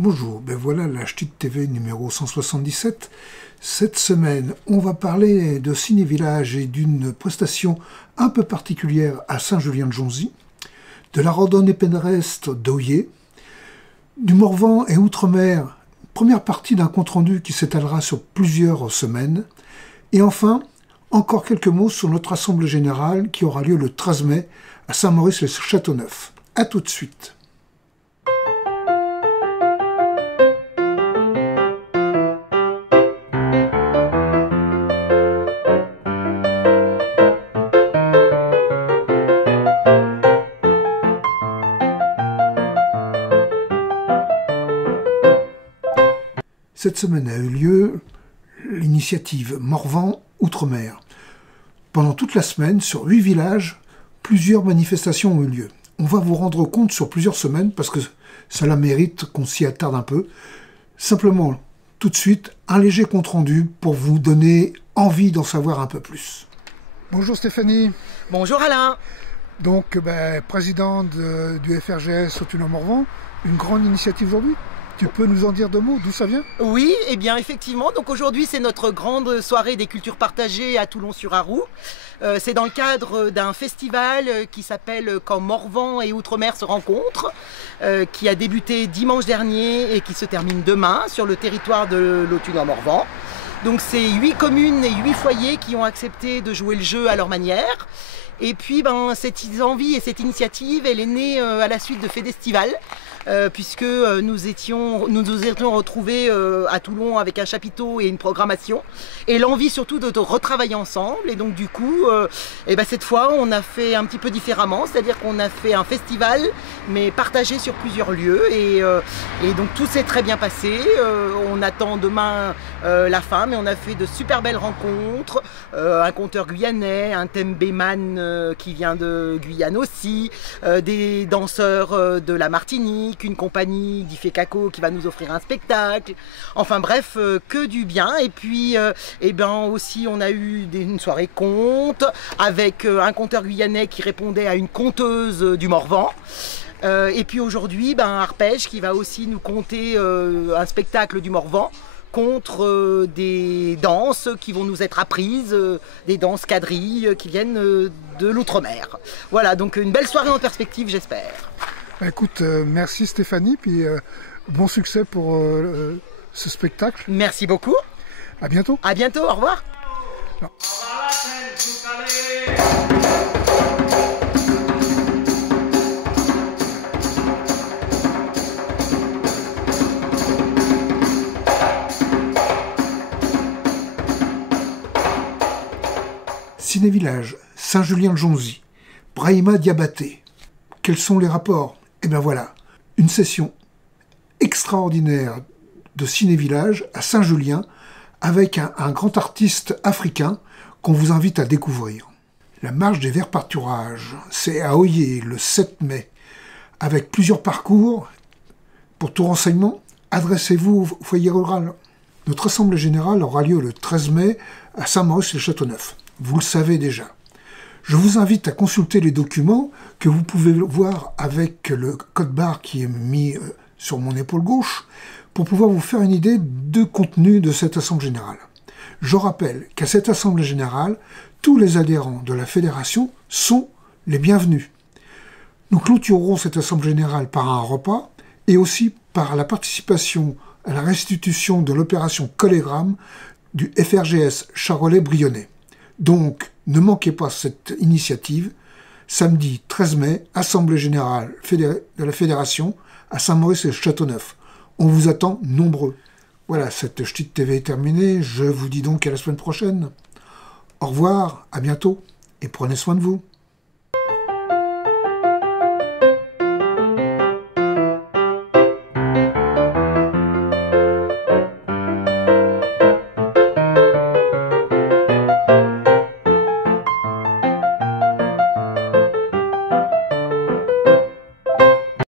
Bonjour, ben voilà la Ch'tite TV numéro 177. Cette semaine, on va parler de Ciné-Village et d'une prestation un peu particulière à Saint-Julien-de-Jonzy, de la randonnée pédestre d'Oyer, du Morvan et Outre-mer, première partie d'un compte-rendu qui s'étalera sur plusieurs semaines, et enfin, encore quelques mots sur notre Assemblée Générale qui aura lieu le 13 mai à Saint-Maurice-le-Châteauneuf. A tout de suite. Cette semaine a eu lieu l'initiative Morvan Outre-mer. Pendant toute la semaine, sur 8 villages, plusieurs manifestations ont eu lieu. On va vous rendre compte sur plusieurs semaines, parce que cela mérite qu'on s'y attarde un peu. Simplement, tout de suite, un léger compte-rendu pour vous donner envie d'en savoir un peu plus. Bonjour Stéphanie. Bonjour Alain. Donc, présidente du FRGS Autun-Morvan, une grande initiative aujourd'hui. Tu peux nous en dire deux mots, d'où ça vient? Oui, eh bien effectivement, donc aujourd'hui c'est notre grande soirée des cultures partagées à Toulon-sur-Arroux. C'est dans le cadre d'un festival qui s'appelle Quand Morvan et Outre-mer se rencontrent, qui a débuté dimanche dernier et qui se termine demain sur le territoire de l'Autun-Morvan. Donc c'est 8 communes et 8 foyers qui ont accepté de jouer le jeu à leur manière. Et puis cette envie et cette initiative, elle est née à la suite de Fédestival. Puisque nous nous étions retrouvés à Toulon avec un chapiteau et une programmation et l'envie surtout de retravailler ensemble. Et donc du coup, cette fois on a fait un petit peu différemment, c'est-à-dire qu'on a fait un festival mais partagé sur plusieurs lieux et donc tout s'est très bien passé. On attend demain la fin, mais on a fait de super belles rencontres, un conteur guyanais, un Tembéman qui vient de Guyane aussi, des danseurs de la Martinique, une compagnie d'Ifekako qui va nous offrir un spectacle, enfin bref, que du bien. Et puis aussi on a eu une soirée conte avec un conteur guyanais qui répondait à une conteuse du Morvan. Et puis aujourd'hui Arpège qui va aussi nous conter un spectacle du Morvan contre des danses qui vont nous être apprises, des danses quadrilles qui viennent de l'outre-mer. Voilà, donc une belle soirée en perspective, j'espère. Écoute, merci Stéphanie, puis bon succès pour ce spectacle. Merci beaucoup. À bientôt. À bientôt, au revoir. Non. Ciné-Village, Saint-Julien-de-Jonzy, Brahima Diabaté. Quels sont les rapports? Eh bien voilà, une session extraordinaire de Ciné-Village à Saint-Julien avec un grand artiste africain qu'on vous invite à découvrir. La marche des verts pâturages, c'est à Oyer le 7 mai, avec plusieurs parcours. Pour tout renseignement, adressez-vous au foyer rural. Notre assemblée générale aura lieu le 13 mai à Saint-Maurice-le-Châteauneuf. Vous le savez déjà. Je vous invite à consulter les documents que vous pouvez voir avec le code barre qui est mis sur mon épaule gauche pour pouvoir vous faire une idée du contenu de cette Assemblée Générale. Je rappelle qu'à cette Assemblée Générale, tous les adhérents de la Fédération sont les bienvenus. Nous clôturerons cette Assemblée Générale par un repas et aussi par la participation à la restitution de l'opération Collégramme du FRGS Charolais-Brionnais. Donc, ne manquez pas cette initiative, samedi 13 mai, Assemblée Générale de la Fédération à Saint-Maurice-le-Châteauneuf. On vous attend nombreux. Voilà, cette Ch'tite TV est terminée, je vous dis donc à la semaine prochaine. Au revoir, à bientôt, et prenez soin de vous.